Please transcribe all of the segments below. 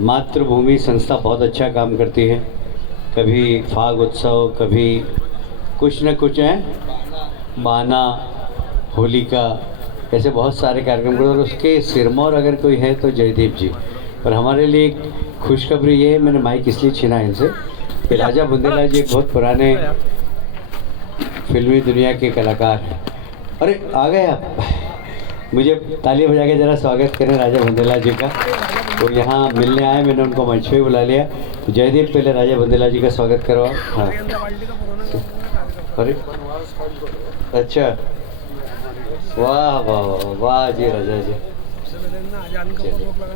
मातृभूमि संस्था बहुत अच्छा काम करती है। कभी फाग उत्सव, कभी कुछ न कुछ है, बाना, होलिका, ऐसे बहुत सारे कार्यक्रम करते हैं। और उसके सिरमौर अगर कोई है तो जयदीप जी। पर हमारे लिए एक खुशखबरी ये है, मैंने माइक इसलिए छीना इनसे कि राजा बुंदेला जी एक बहुत पुराने फिल्मी दुनिया के कलाकार हैं। अरे आ गए आप, मुझे ताली बजा के ज़रा स्वागत करें राजा बुंदेला जी का। वो यहाँ मिलने आए, मैंने उनको मंच पे बुला लिया। तो जयदीप पहले राजा बुंदेला जी का स्वागत करो। हाँ, अरे अच्छा, वाह वाह वाह वाह जी राजा जी,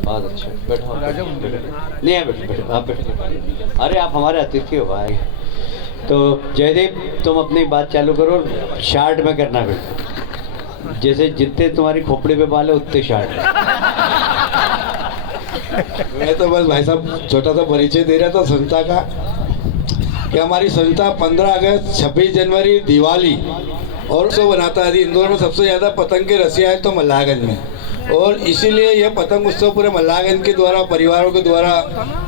बहुत अच्छा। बैठो नहीं है, बैठो बैठो, आप बैठो। अरे आप हमारे अतिथि हो भाई। तो जयदीप तुम अपनी बात चालू करो, शार्ट में करना बेटा, जैसे जितने तुम्हारी खोपड़ी पे बाल है उतने शार्ट। मैं तो बस भाई साहब छोटा सा परिचय दे रहा था संस्था का कि हमारी संस्था 15 अगस्त, 26 जनवरी, दिवाली और उत्सव बनाता है। इंदौर में सबसे ज़्यादा पतंग के रसिया है तो मल्लाहगंज में, और इसीलिए यह पतंग उत्सव पूरे मल्लाहगंज के द्वारा, परिवारों के द्वारा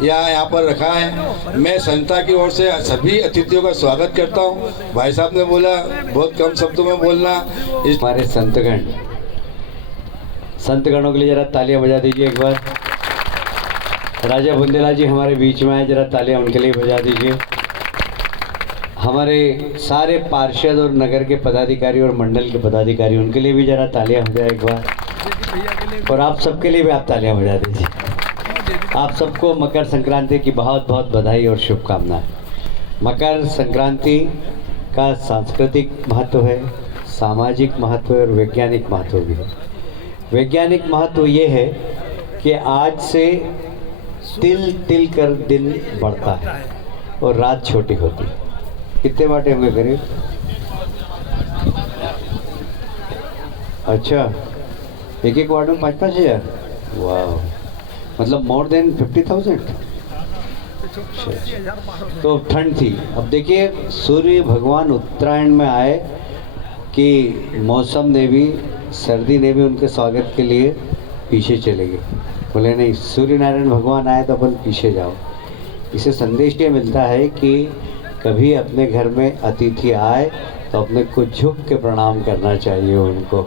यहाँ पर रखा है। मैं संस्था की ओर से सभी अतिथियों का स्वागत करता हूँ। भाई साहब ने बोला बहुत कम शब्दों में बोलना। इस हमारे संतगणों के लिए ज़रा तालियां बजा दीजिए एक बार। राजा बुंदेला जी हमारे बीच में आए, ज़रा तालियां उनके लिए बजा दीजिए। हमारे सारे पार्षद और नगर के पदाधिकारी और मंडल के पदाधिकारी, उनके लिए भी ज़रा तालियां हो जाए एक बार। और आप सबके लिए भी आप तालियां बजा दीजिए। आप सबको मकर संक्रांति की बहुत बहुत बधाई और शुभकामनाएं। मकर संक्रांति का सांस्कृतिक महत्व है, सामाजिक महत्व है और वैज्ञानिक महत्व भी है। वैज्ञानिक महत्व ये है कि आज से तिल तिल कर दिन बढ़ता है और रात छोटी होती है। कितने बाटे होंगे करीब? अच्छा, एक एक वार्ड में 5-5 हज़ार। वाह, मतलब मोर देन 50,000। तो ठंड थी। अब देखिए सूर्य भगवान उत्तरायण में आए कि मौसम ने भी, सर्दी ने भी उनके स्वागत के लिए पीछे चले गए। बोले नहीं, सूर्य नारायण भगवान आए तो अपन पीछे जाओ। इसे संदेश ये मिलता है कि कभी अपने घर में अतिथि आए तो अपने को झुक के प्रणाम करना चाहिए उनको।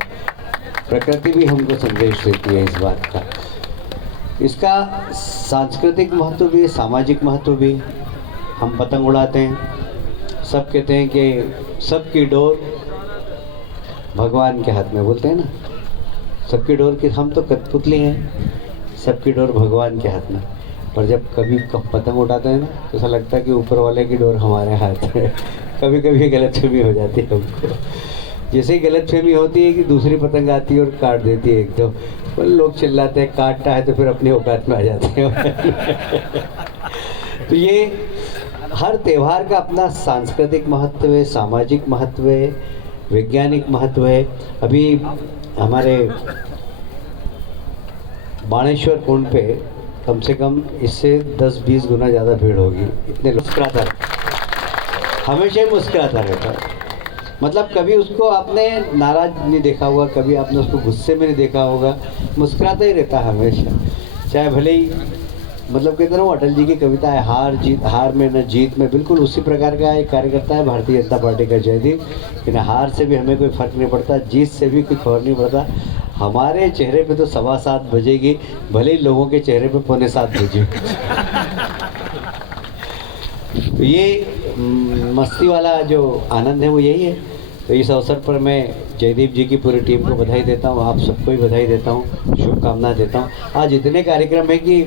प्रकृति भी हमको संदेश देती है इस बात का। इसका सांस्कृतिक महत्व भी है, सामाजिक महत्व भी। हम पतंग उड़ाते हैं, सब कहते हैं कि सबकी डोर भगवान के हाथ में, बोलते हैं ना, सबकी डोर की। हम तो कठपुतली हैं, सबकी डोर भगवान के हाथ में। पर जब कभी पतंग उड़ाते हैं ना तो ऐसा लगता है कि ऊपर वाले की डोर हमारे हाथ में। कभी कभी गलतफहमी हो जाती है हमको। जैसे ही गलतफहमी होती है कि दूसरी पतंग आती है और काट देती है एकदम, तो लोग चिल्लाते हैं काटता है, तो फिर अपनी औकात में आ जाते हैं। तो ये हर त्यौहार का अपना सांस्कृतिक महत्व है, सामाजिक महत्व है, वैज्ञानिक महत्व है। अभी हमारे बाणेश्वर कुंड पे कम से कम इससे 10-20 गुना ज़्यादा भीड़ होगी। इतने लोग मुस्कुराता रहता, हमेशा ही मुस्कुराता रहता है। मतलब कभी उसको आपने नाराज नहीं देखा होगा, कभी आपने उसको गुस्से में नहीं देखा होगा, मुस्कुराता ही रहता है हमेशा। चाहे भले ही, मतलब कहते हैं ना अटल जी की कविता है, हार जीत, हार में न जीत में, बिल्कुल उसी प्रकार का एक कार्यकर्ता है भारतीय जनता पार्टी का जयदीप। लेकिन हार से भी हमें कोई फ़र्क नहीं पड़ता, जीत से भी कोई फर्क नहीं पड़ता। हमारे चेहरे पे तो 7:15 बजेगी, भले ही लोगों के चेहरे पे 6:45 बजे। तो ये मस्ती वाला जो आनंद है वो यही है। तो इस अवसर पर मैं जयदीप जी की पूरी टीम को बधाई देता हूँ, आप सबको भी बधाई देता हूँ, शुभकामनाएं देता हूँ। आज इतने कार्यक्रम है कि